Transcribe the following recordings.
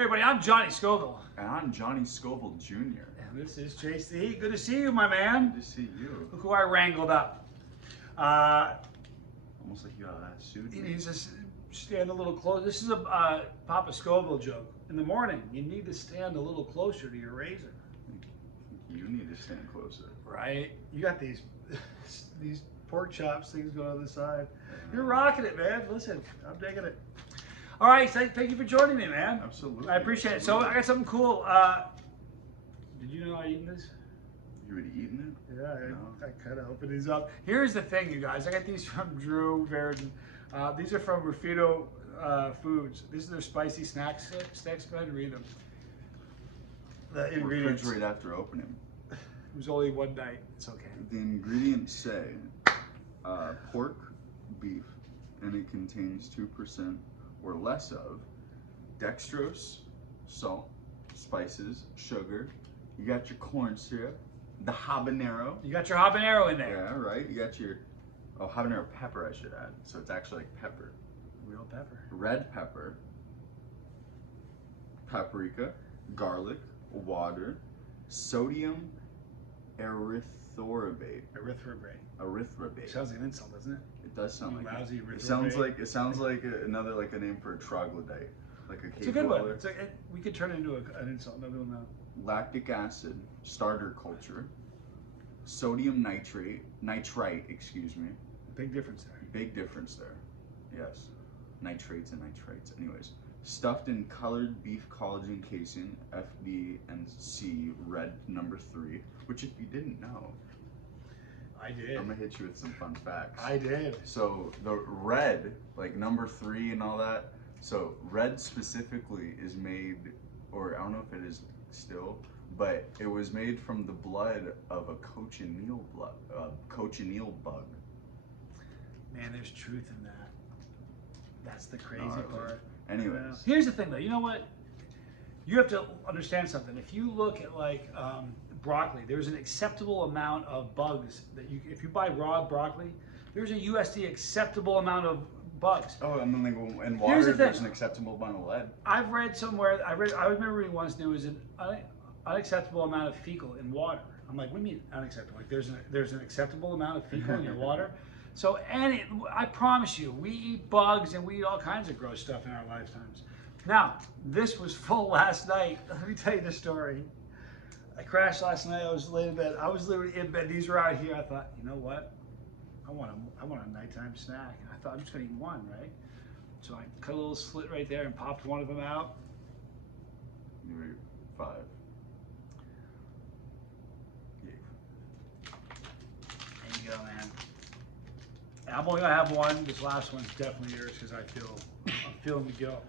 Hey everybody, I'm Johnny Scoville. And I'm Johnny Scoville Jr. And this is JC. Good to see you, my man. Good to see you. Look who I wrangled up. Almost like you sued He me. needs to stand a little close. This is a Papa Scoville joke. In the morning, you need to stand a little closer to your razor. You need to stand closer. Right? You got these pork chops things going on the side. You're rocking it, man. Listen, I'm digging it. All right, thank you for joining me, man. Absolutely. I appreciate it. So I got something cool. Did you know I eaten this? You already eaten it? Yeah, No. I kind of opened these up. Here's the thing, you guys. I got these from Drew Verdon. These are from Ruffino Foods. These are their spicy sticks. Go ahead and read them. The ingredients. Right after opening. It was only one night. It's okay. The ingredients say pork, beef, and it contains 2% or less of dextrose, salt, spices, sugar. You got your corn syrup, the habanero. You got your habanero in there. Yeah, right. You got your habanero pepper, I should add. So it's actually like pepper. Real pepper. Red pepper, paprika, garlic, water, sodium erythorbate. Erythorbate. Sounds like an insult, doesn't it? It does sound You like lousy it. erythorbate. It sounds like another like a name for a troglodyte, like a cave It's a good one. dweller. We could turn it into an insult. Nobody will know. Lactic acid, starter culture, sodium nitrite, excuse me. Big difference there. Big difference there. Yes. Nitrates and nitrites. Anyways, stuffed in colored beef collagen casing, FD&C red number 3, which if you didn't know, I did. I'm gonna hit you with some fun facts. I did. So the red, like number 3 and all that, so red specifically is made, or I don't know if it is still, but it was made from the blood of a cochineal bug. Man, there's truth in that. That's the crazy Gnarly. part. Anyways. Yeah. Here's the thing, though. You know what? You have to understand something. If you look at like broccoli, there's an acceptable amount of bugs that you. If you buy raw broccoli, there's a USD acceptable amount of bugs. Oh, and then like in Here's water, the there's thing. an acceptable amount of lead. I've read somewhere. I remember reading once there was an unacceptable amount of fecal in water. I'm like, what do you mean unacceptable? Like there's an acceptable amount of fecal in your water. So, I promise you, we eat bugs and we eat all kinds of gross stuff in our lifetimes. Now, this was full last night. Let me tell you the story. I crashed last night. I was late in bed. I was literally in bed. These were out here. I thought, you know what? I want a nighttime snack. I thought I'm just gonna eat one, right? So I cut a little slit right there and popped one of them out. You were 5. There you go, man. And I'm only gonna have one. This last one's definitely yours because I'm feeling the guilt.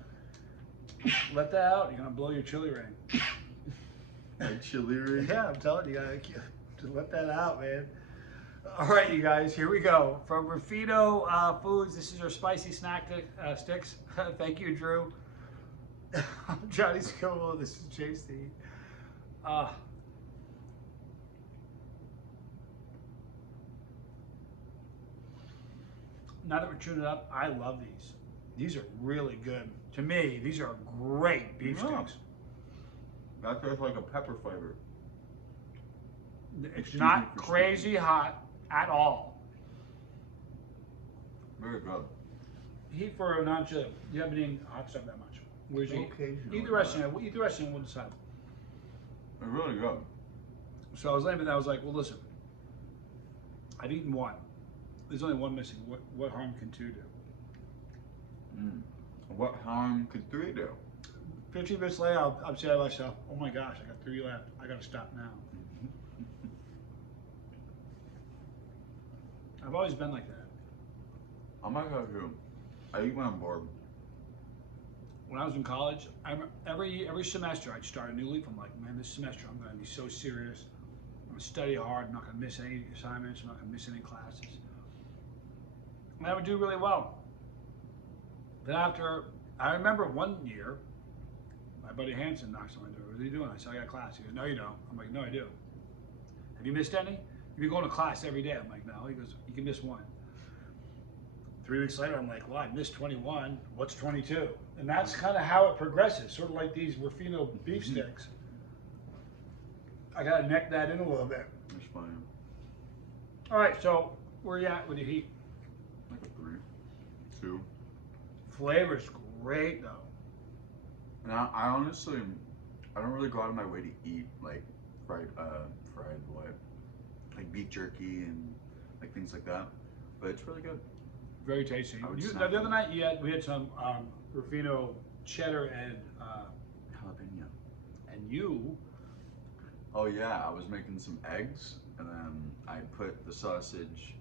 Let that out. You're gonna blow your chili ring. Like chili ring? Yeah, I'm telling you, to let that out, man. All right, you guys, here we go. From Ruffino Foods, this is our spicy snack sticks. Thank you, Drew. I'm Johnny Scoville. This is JC. Now that we're tuning it up, I love these. These are really good. To me, these are great beef sticks. That tastes like a pepper flavor. It's not crazy hot at all. Very good. Heat for a non-chili. You haven't eaten hot stuff that much. Where's you Occasionally, eat the rest of it? Eat the rest of it. We'll decide. They're really good. So I was laying in bed. I was like, well, listen. I've eaten one. There's only one missing. What harm can 2 do? What harm could 3 do? 15 minutes later, I'm saying to myself, oh my gosh, I got 3 left. I got to stop now. I've always been like that. I'm not gonna do. I eat when I'm bored. When I was in college, every semester I'd start a new leaf. I'm like, man, this semester I'm going to be so serious. I'm going to study hard. I'm not going to miss any assignments. I'm not going to miss any classes. And I would do really well. Then I remember one year, my buddy Hanson knocks on my door. What are you doing? I said, I got class. He goes, no, you don't. I'm like, no, I do. Have you missed any? You're going to class every day. I'm like, no. He goes, you can miss one. 3 weeks later, I'm like, well, I missed 21. What's 22? And that's kind of how it progresses, sort of like these Ruffino beef sticks. I got to neck that in a little bit. That's fine. All right, so where you at with your heat? Like a 3, 2. Flavor's great, though. And I honestly, I don't really go out of my way to eat like fried what? Like beef jerky and like things like that. But it's really good. Very tasty. I would The snap other on night we had some Ruffino cheddar and Jalapeno. you. Oh yeah, I was making some eggs and then I put the sausage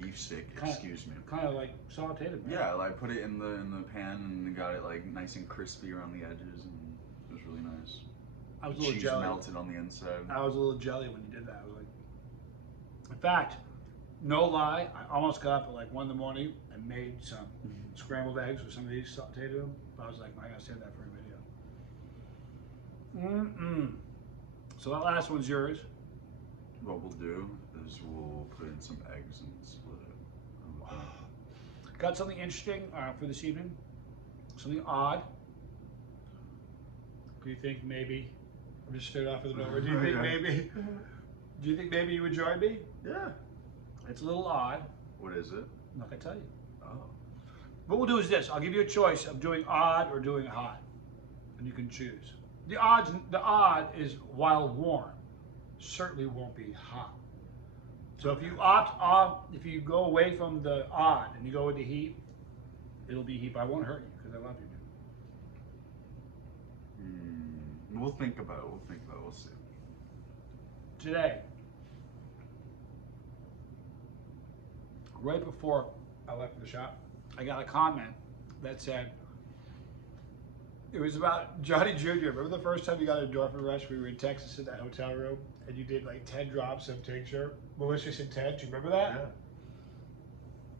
beef stick, excuse me. Kind of like sauteed it. Yeah, I put it in the pan and got it like nice and crispy around the edges and it was really nice. I was a little Cheese jelly. melted on the inside. I was a little jelly when you did that. I was like, in fact, no lie, I almost got up at like 1 in the morning and made some scrambled eggs with some of these sauteed them. But I was like, I gotta save that for a video. So that last one's yours. What we'll do is we'll put in some eggs and split it. Got something interesting for this evening. Something odd. Do you think maybe? I'm just straight off of the nowhere. Do you think maybe? Do you think maybe you would join me? Yeah. It's a little odd. What is it? I'm not gonna tell you. Oh. What we'll do is this. I'll give you a choice of doing odd or doing hot, and you can choose. The odd is while warm. Certainly won't be hot. So if you opt off, if you go away from the odd and you go with the heat, it'll be heat. But I won't hurt you because I love you, dude. We'll think about it. We'll see. Today, right before I left the shop, I got a comment that said, it was about Johnny Jr. Remember the first time you got a endorphin rush? We were in Texas in that hotel room, and you did like 10 drops of tincture, malicious intent. Do you remember that? Yeah.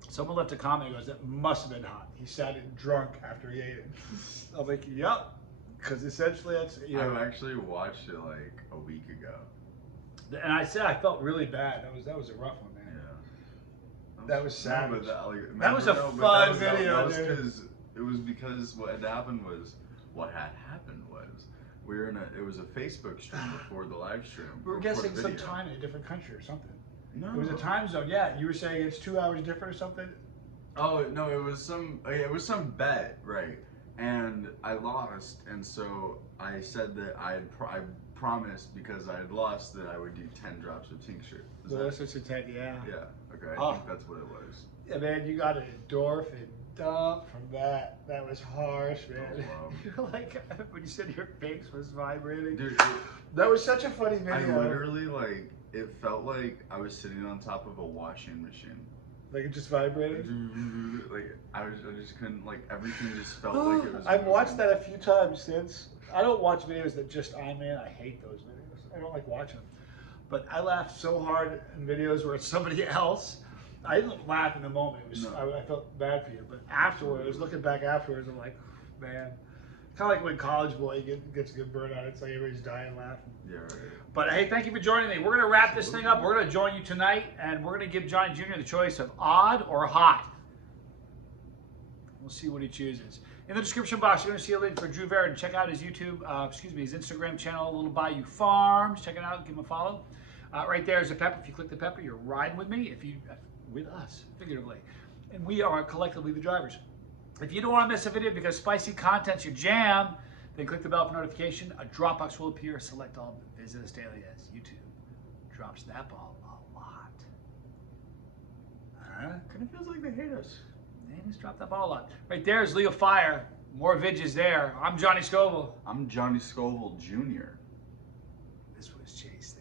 Someone left a comment. Goes, that must have been hot. He sounded drunk after he ate it. I'm like, yep, because essentially that's I actually watched it like a week ago. And I said I felt really bad. That was a rough one, man. Yeah. That was savage. That was a fun video, dude. It was because what had happened was it was a Facebook stream before the live stream. We were guessing some time in a different country or something. No. It was a time zone. Yeah, you were saying it's 2 hours different or something. Oh no, it was some bet, right? And I lost, and so I said that I promised because I had lost that I would do 10 drops of tincture. Malicious intent, yeah. Yeah. Okay. I think that's what it was. Yeah, man, you got an endorphin dump from that. That was harsh, man. Oh, wow. You're like, when you said your face was vibrating. Dude, that was such a funny video. I literally, like, it felt like I was sitting on top of a washing machine. Like it just vibrated? Like, I just couldn't, like, everything just felt like it was I've watched that a few times since. I don't watch videos that just I'm in. I hate those videos. I don't like watching them. But I laughed so hard in videos where it's somebody else. I didn't laugh in the moment. It was I felt bad for you. But afterwards, looking back afterwards, I'm like, man. Kind of like when College Boy gets a good burnout. It's like everybody's dying laughing. Yeah, right. But hey, thank you for joining me. We're going to wrap this thing up. We're going to join you tonight, and we're going to give Johnny Jr. the choice of odd or hot. We'll see what he chooses. In the description box, you're going to see a link for Drew Vernon. Check out his his Instagram channel, Little Bayou Farms. Check it out. Give him a follow. Right there is a pepper. If you click the pepper, you're riding with me. With us, figuratively. And we are collectively the drivers. If you don't want to miss a video because spicy content's your jam, then click the bell for notification. A Dropbox will appear. Select all. Visit us daily as YouTube drops that ball a lot. Kind of feels like they hate us. They just dropped that ball a lot. Right there is Leo Fire. More vidges there. I'm Johnny Scoville. I'm Johnny Scoville Jr. This was Chase.